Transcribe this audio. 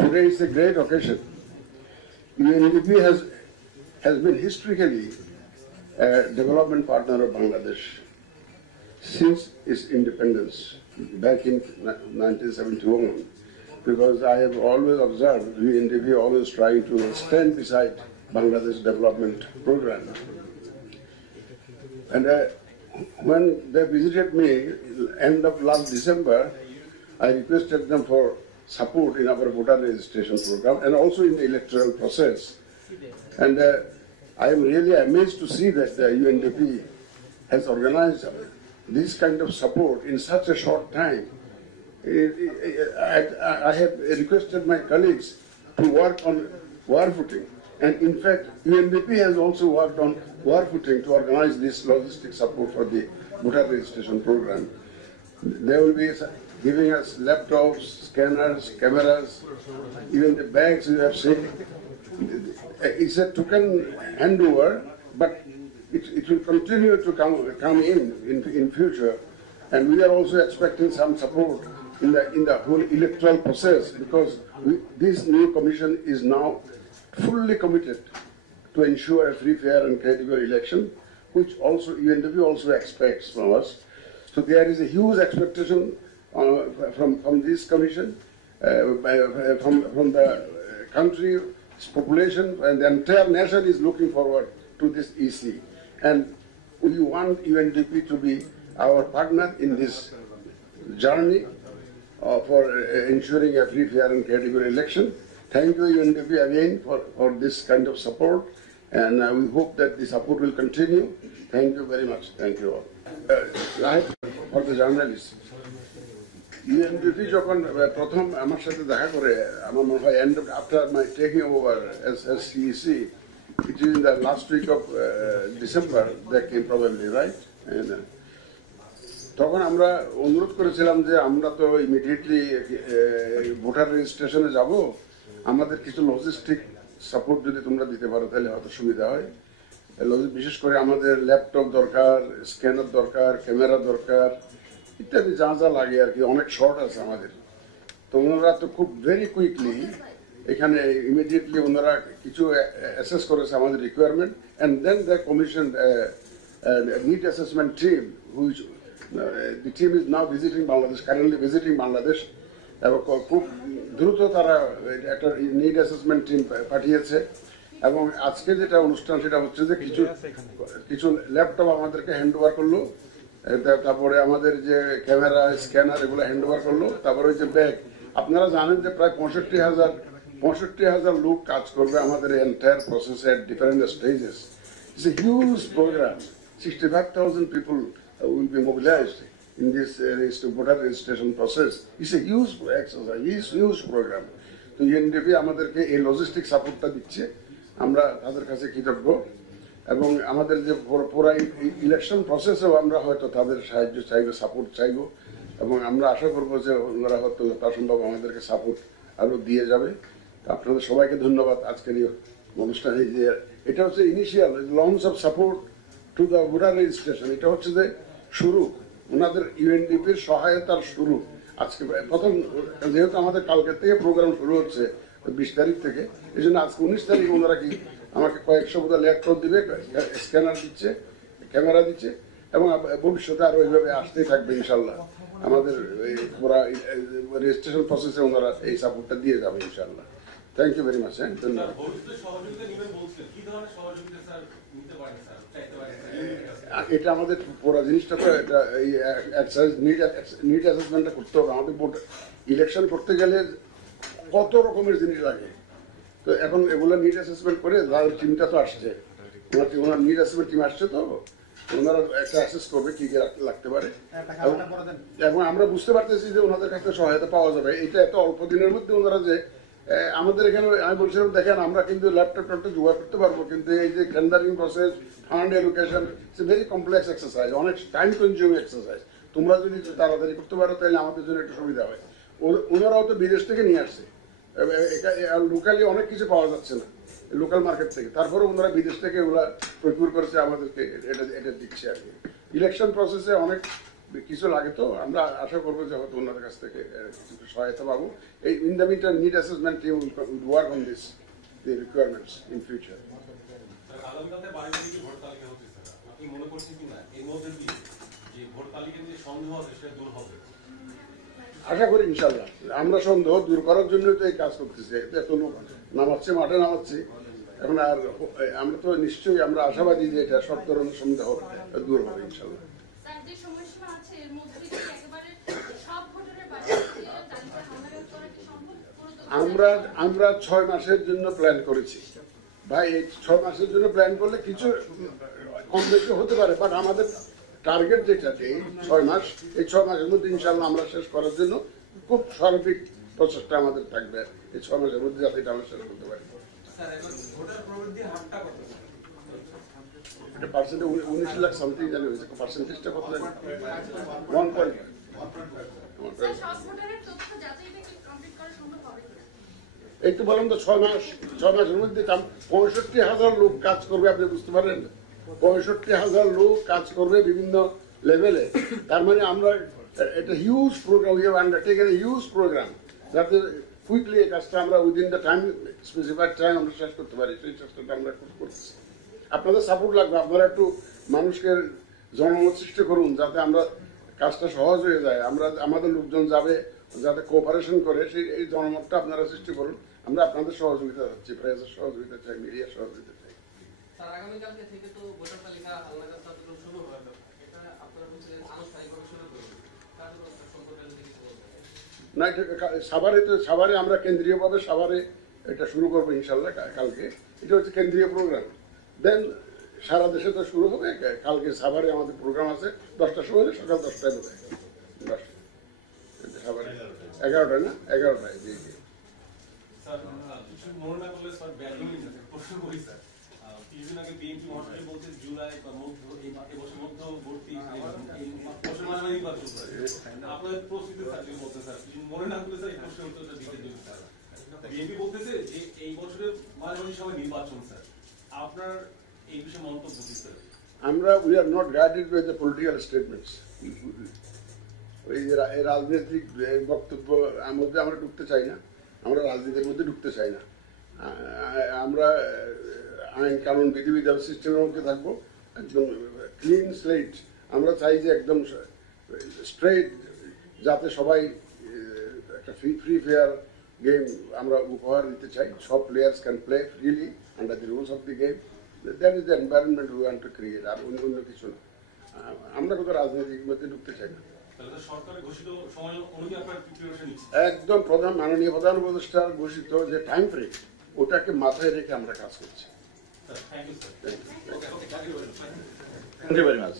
Today is a great occasion. UNDP has been historically a development partner of Bangladesh since its independence back in 1971, because I have always observed UNDP always trying to stand beside Bangladesh development program. And when they visited me end of last December, I requested them for support in our voter registration program and also in the electoral process. And I am really amazed to see that the UNDP has organized this kind of support in such a short time. I have requested my colleagues to work on war footing. And in fact, UNDP has also worked on war footing to organize this logistic support for the voter registration program. They will be giving us laptops, scanners, cameras, even the bags you have seen. It's a token handover, but it will continue to come in future. And we are also expecting some support in the whole electoral process, because this new commission is now fully committed to ensure a free, fair and credible election, which also UNDP also expects from us. So there is a huge expectation from this commission, from the country's population, and the entire nation is looking forward to this EC. And we want UNDP to be our partner in this journey for ensuring a free, fair and credible election. Thank you, UNDP, again for this kind of support, and we hope that the support will continue. Thank you very much. Thank you all. For the journalists, UNDP যখন প্রথম আমার সাথে দেখা করে, আমার মনে হয় after my taking over as CEC, it is in the last week of December they came probably, right? And তখন আমরা অনুরোধ করেছিলাম যে আমরা তো ইমিডিয়েটলি ভোটার রেজিস্ট্রেশনে যাব, আমাদের কিছু লজিস্টিক সাপোর্ট যদি তোমরা দিতে পারো তাহলে হয়তো সুবিধা হয়। বিশেষ করে আমাদের ল্যাপটপ দরকার, স্ক্যানার দরকার, ক্যামেরা দরকার, ইত্যাদি যা যা লাগে আর কি, অনেক শর্ট আছে আমাদের। তো ওনারা তো খুব ভেরি কুইকলি এখানে ইমিডিয়েটলি ওনারা কিছু অ্যাসেস করেছে আমাদের requirement, and then the commission need assessment team, which the team is now visiting Bangladesh, currently visiting Bangladesh, এবং খুব দ্রুত তারা একটা নিড অ্যাসেসমেন্ট টিম পাঠিয়েছে। এবং আজকে যেটা অনুষ্ঠান সেটা হচ্ছে যে কিছু ল্যাপটপ আমাদেরকে হ্যান্ড ওভার করলো, তারপরে আমাদের যে ক্যামেরা, স্ক্যানার এগুলো হ্যান্ড ওভার করলো, তারপরে ওই যে ব্যাগ। আপনারা জানেন যে প্রায় 65,000 লোক কাজ করবে আমাদের এন্টায়ার প্রসেসে at different stages. It's a huge program. 65,000 people will be mobilized in this voter registration process. It's a huge exercise, it's a huge program. তো UNDP আমাদেরকে এই লজিস্টিক সাপোর্টটা দিচ্ছে, আমরা তাদের কাছে কৃতজ্ঞ। এবং আমাদের যে পুরো ইলেকশন প্রসেসেও আমরা হয়তো তাদের সাহায্য চাইবো, সাপোর্ট চাইবো, এবং আমরা আশা করবো যে ওনারা হয়তো যথাসম্ভব আমাদেরকে সাপোর্ট আরো দিয়ে যাবে। আপনাদের সবাইকে ধন্যবাদ আজকের এই অনুষ্ঠানে। যে এটা হচ্ছে initial launch of support to the voter registration, এটা হচ্ছে যে শুরু, ওনাদের ইউএনডিপির সহায়তার শুরু। আজকে প্রথম, যেহেতু আমাদের কালকের থেকে প্রোগ্রাম শুরু হচ্ছে 20 তারিখ থেকে, এই জন্য আজকে 19 তারিখ ওনারা কি আমাকে কয়েকশো বোধহয় ল্যাপটপ দিবে, স্ক্যানার দিচ্ছে, ক্যামেরা দিচ্ছে, এবং ভবিষ্যতে আরো এইভাবে আসতেই থাকবে ইনশাল্লাহ। আমাদের পুরা রেজিস্ট্রেশন প্রসেসে ওনারা এই সাপোর্টটা দিয়ে যাবে ইনশাল্লাহ। Thank you very much. হ্যাঁ, ধন্যবাদ। এটা আমাদের পুরো জিনিসটা তো এটা নিড অ্যাসেসমেন্টটা করতে হবে। আমাদের ইলেকশন করতে গেলে কত রকমের জিনিস লাগে, তো এখন এগুলো নিড অ্যাসেসমেন্ট করে টিমটা তো আসছে, ওনার নিড অ্যাসেসমেন্ট টিম আসছে, তো ওনারা একটা অ্যাসেস করবে কি কি লাগতে পারে, এবং আমরা বুঝতে পারতেছি যে ওনাদের কাছে সহায়তা পাওয়া যাবে। এটা এত অল্প দিনের মধ্যে ওনারা যে আমাদের এখানে, আমি বলছিলাম দেখেন আমরা কিন্তু ল্যাপটপ জোগাড় করতে পারবো, কিন্তু এই যে tendering process, fund allocation, it's a very complex exercise, অনেক টাইম কনজিউমিং এক্সারসাইজ। তোমরা যদি তাড়াতাড়ি করতে পারো তাহলে আমাদের জন্য একটু সুবিধা হয়। ওনারাও তো বিদেশ থেকে নিয়ে আসছে, লোকালি অনেক কিছু পাওয়া যাচ্ছে না লোকাল মার্কেট থেকে, তারপরে ওনারা বিদেশ থেকে ওগুলা প্রকিউর করেছে, আমাদেরকে এটা দিচ্ছে আর কি। ইলেকশন প্রসেসে অনেক কিছু লাগে তো আমরা আশা করবো যে হয়তো ওনাদের কাছ থেকে কিছু সহায়তা পাবো। এই in the matter need assessment team will work on this the requirements in future. আশা করি ইনশাল্লাহ, আমরা সন্দেহ দূর করার জন্য তো এই কাজ করতেছি, এত লোক নামাচ্ছি, মাঠে নামাচ্ছি, এখন আর আমরা তো নিশ্চয়ই আমরা আশাবাদী যে এটা সব ধরনের সন্দেহ দূর হবে ইনশাল্লাহ। আমরা 6 মাসের জন্য প্ল্যান করেছি ভাই। এই 6 মাসের জন্য প্ল্যান করলে কিছু কম বেশি হতে পারে, বাট আমাদের টার্গেট যেটা এই 6 মাস, এই 6 মাসের মধ্যে ইনশাল্লাহ আমরা শেষ করার জন্য খুব সার্বিক প্রচেষ্টা আমাদের থাকবে এই 6 মাসের মধ্যে, যাতে এটা আমরা শেষ করতে পারি। পার্সেন্টে 19 লাখ সামথিং জানি হয়েছে, পার্সেন্টেজটা কত জানি 1.5। এই তো বললাম তো 6 মাসের মধ্যে 65,000 লোক কাজ করবে, আপনি বুঝতে পারেন 65,000 লোক কাজ করবে বিভিন্ন লেভেলে। তার মানে আমরা এটা huge program, we have undertaken a huge program, যাতে কুইকলি এই কাজটা আমরা within the time, specified time আমরা শেষ করতে পারি, সেই চেষ্টাটা আমরা করতেছি। আপনাদের সাপোর্ট লাগবে, আপনারা একটু মানুষকে জনমত সৃষ্টি করুন যাতে আমরা কাজটা সহজ হয়ে যায়, আমরা আমাদের লোকজন যাবে যাতে কোঅপারেশন করে, সেই এই জনমতটা আপনারা সৃষ্টি করুন। আমরা আপনাদের সহযোগিতা চাচ্ছি, প্রেসের সহযোগিতা চাই, মিডিয়ার সহযোগিতা চাই। না, সাভারে আমরা কেন্দ্রীয়ভাবে সাভারে এটা শুরু করবো ইনশাল্লাহ কালকে। এটা হচ্ছে কেন্দ্রীয় প্রোগ্রাম, দেন সারা দেশে তো শুরু হবে। কালকে সাভারে আমাদের প্রোগ্রাম আছে 10টার সময়, সকাল 10টায় বোধ হয়, 10টা সাভারে 11টায় না 11টায়। জি জি আমরা we are not guided by the political statements. ওই রাজনৈতিক বক্তব্য মধ্যে আমরা ঢুকতে চাই না, আমরা রাজনীতির মধ্যে ঢুকতে চাই না। আমরা আইন কানুন বিধিবিধান সিস্টেমের মধ্যে থাকবো, একদম ক্লিন স্লেট। আমরা চাই যে একদম স্ট্রেট, যাতে সবাই একটা ফ্রি ফেয়ার গেম আমরা উপহার দিতে চাই। সব players can play freely under the rules of the game. That is the environment we want to create, আর অন্য কিছু না। আমরা কোথাও রাজনীতির মধ্যে ঢুকতে চাই না। একদম মাননীয় প্রধান উপদেষ্টার ঘোষিত যে টাইম ফ্রেম, ওটাকে মাথায় রেখে আমরা কাজ করছি। Thank you very much.